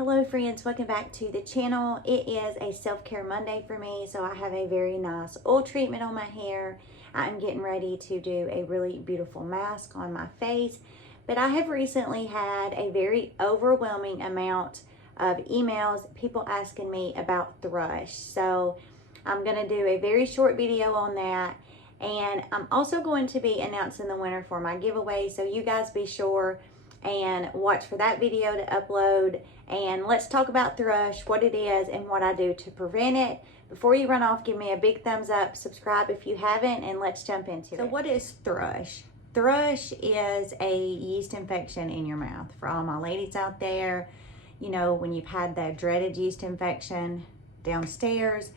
Hello friends, welcome back to the channel. It is a self-care Monday for me, so I have a very nice oil treatment on my hair. I'm getting ready to do a really beautiful mask on my face, but I have recently had a very overwhelming amount of emails, people asking me about Thrush. So I'm going to do a very short video on that, and I'm also going to be announcing the winner for my giveaway, so you guys be sure and watch for that video to upload. And let's talk about Thrush, what it is and what I do to prevent it. Before you run off, give me a big thumbs up, subscribe if you haven't, and let's jump into it. So what is Thrush? Thrush is a yeast infection in your mouth. For all my ladies out there, you know, when you've had that dreaded yeast infection downstairs,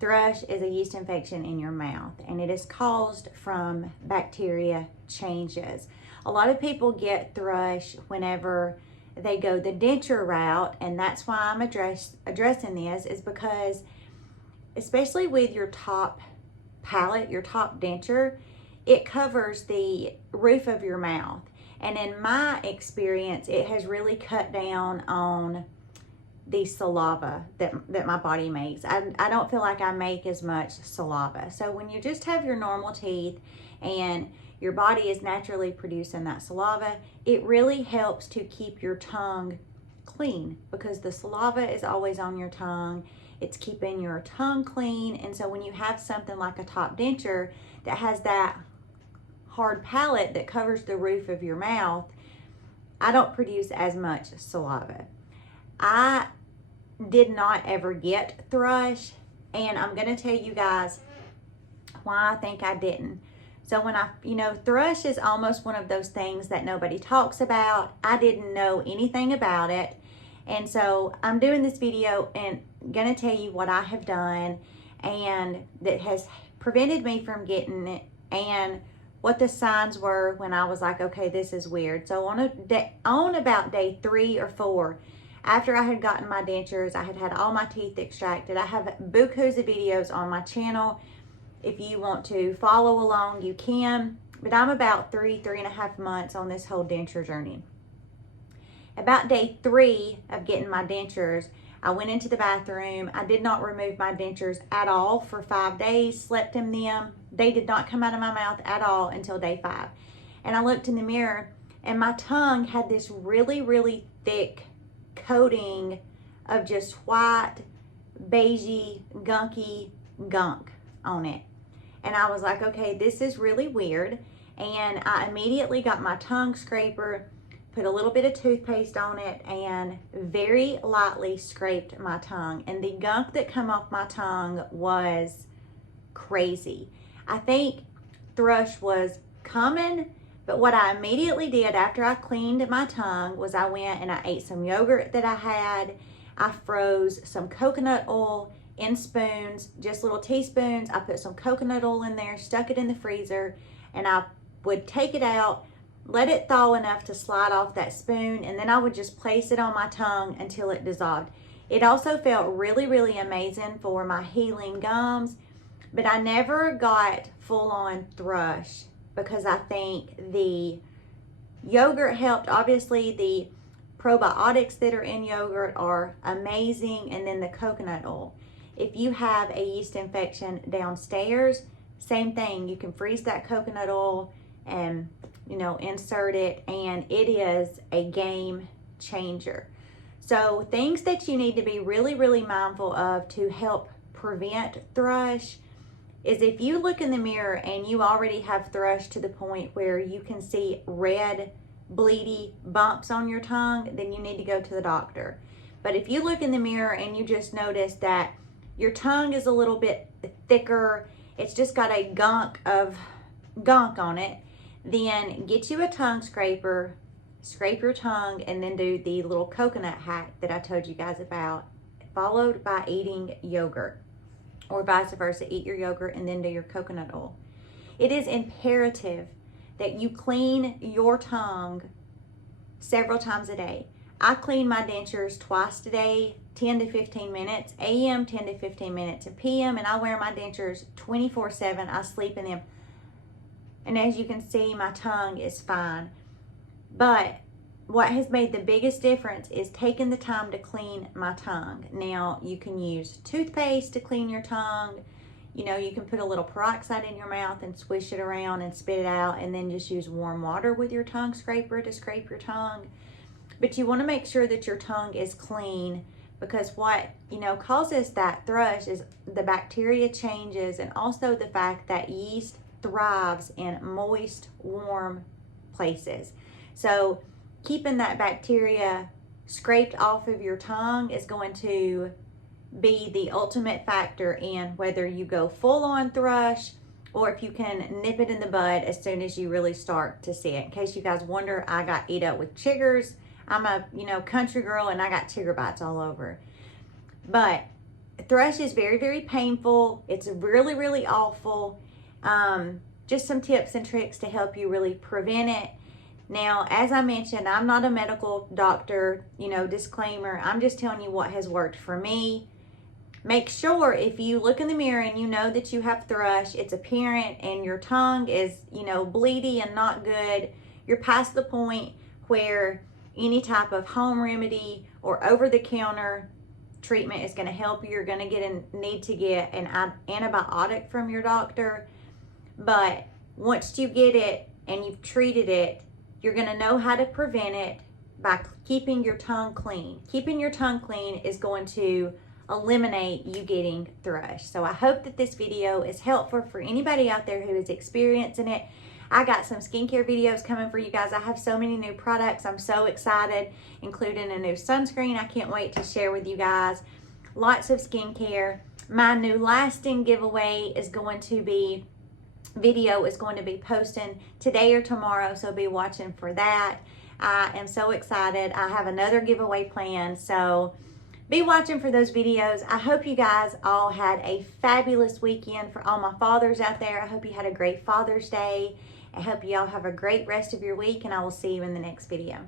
Thrush is a yeast infection in your mouth, and it is caused from bacteria changes. A lot of people get Thrush whenever they go the denture route, and that's why I'm addressing this, is because especially with your top palate, your top denture, it covers the roof of your mouth. And in my experience, it has really cut down on the saliva that my body makes. I don't feel like I make as much saliva. So when you just have your normal teeth and your body is naturally producing that saliva, it really helps to keep your tongue clean, because the saliva is always on your tongue. It's keeping your tongue clean. And so when you have something like a top denture that has that hard palate that covers the roof of your mouth, I don't produce as much saliva. I did not ever get Thrush, and I'm gonna tell you guys why I think I didn't. So when Thrush is almost one of those things that nobody talks about. I didn't know anything about it. And so I'm doing this video and gonna tell you what I have done and that has prevented me from getting it, and what the signs were when I was like, okay, this is weird. So on about day 3 or 4, after I had gotten my dentures, I had had all my teeth extracted. I have bukus of videos on my channel. If you want to follow along, you can. But I'm about 3.5 months on this whole denture journey. About day 3 of getting my dentures, I went into the bathroom. I did not remove my dentures at all for 5 days, slept in them. They did not come out of my mouth at all until day 5. And I looked in the mirror, and my tongue had this really, really thick coating of just white, beigey, gunky gunk on it. And I was like, okay, this is really weird. And I immediately got my tongue scraper, put a little bit of toothpaste on it, and very lightly scraped my tongue. And the gunk that come off my tongue was crazy. I think Thrush was coming, but what I immediately did after I cleaned my tongue was I went and I ate some yogurt that I had. I froze some coconut oil in spoons, just little teaspoons. I put some coconut oil in there, stuck it in the freezer, and I would take it out, let it thaw enough to slide off that spoon, and then I would just place it on my tongue until it dissolved. It also felt really, really amazing for my healing gums, but I never got full-on Thrush because I think the yogurt helped. Obviously, the probiotics that are in yogurt are amazing, and then the coconut oil. If you have a yeast infection downstairs, same thing. You can freeze that coconut oil and, insert it, and it is a game changer. So things that you need to be really, really mindful of to help prevent Thrush is if you look in the mirror and you already have Thrush to the point where you can see red, bleedy bumps on your tongue, then you need to go to the doctor. But if you look in the mirror and you just notice that your tongue is a little bit thicker, it's just got a gunk on it, then get you a tongue scraper, scrape your tongue, and then do the little coconut hack that I told you guys about, followed by eating yogurt, or vice versa. Eat your yogurt and then do your coconut oil. It is imperative that you clean your tongue several times a day. I clean my dentures twice a day, 10 to 15 minutes, AM 10 to 15 minutes, and PM, and I wear my dentures 24/7. I sleep in them. And as you can see, my tongue is fine. But what has made the biggest difference is taking the time to clean my tongue. Now, you can use toothpaste to clean your tongue. You know, you can put a little peroxide in your mouth and swish it around and spit it out, and then just use warm water with your tongue scraper to scrape your tongue. But you want to make sure that your tongue is clean, because what, you know, causes that thrush is the bacteria changes, and also the fact that yeast thrives in moist, warm places. So keeping that bacteria scraped off of your tongue is going to be the ultimate factor in whether you go full on thrush or if you can nip it in the bud as soon as you really start to see it. In case you guys wonder, I got ate up with chiggers. I'm a, you know, country girl, and I got chigger bites all over. But thrush is very, very painful. It's really, really awful. Just some tips and tricks to help you really prevent it. Now, as I mentioned, I'm not a medical doctor, you know, disclaimer. I'm just telling you what has worked for me. Make sure if you look in the mirror and you know that you have thrush, it's apparent, and your tongue is, you know, bleedy and not good, you're past the point where any type of home remedy or over-the-counter treatment is going to help you. You're going to need to get an antibiotic from your doctor. But once you get it and you've treated it, you're going to know how to prevent it by keeping your tongue clean. Keeping your tongue clean is going to eliminate you getting thrush. So I hope that this video is helpful for anybody out there who is experiencing it. I got some skincare videos coming for you guys. I have so many new products. I'm so excited, including a new sunscreen I can't wait to share with you guys. Lots of skincare. My new lasting giveaway is going to be posting today or tomorrow, so be watching for that. I am so excited. I have another giveaway planned, so be watching for those videos. I hope you guys all had a fabulous weekend. For all my fathers out there, I hope you had a great Father's Day. I hope you all have a great rest of your week, and I will see you in the next video.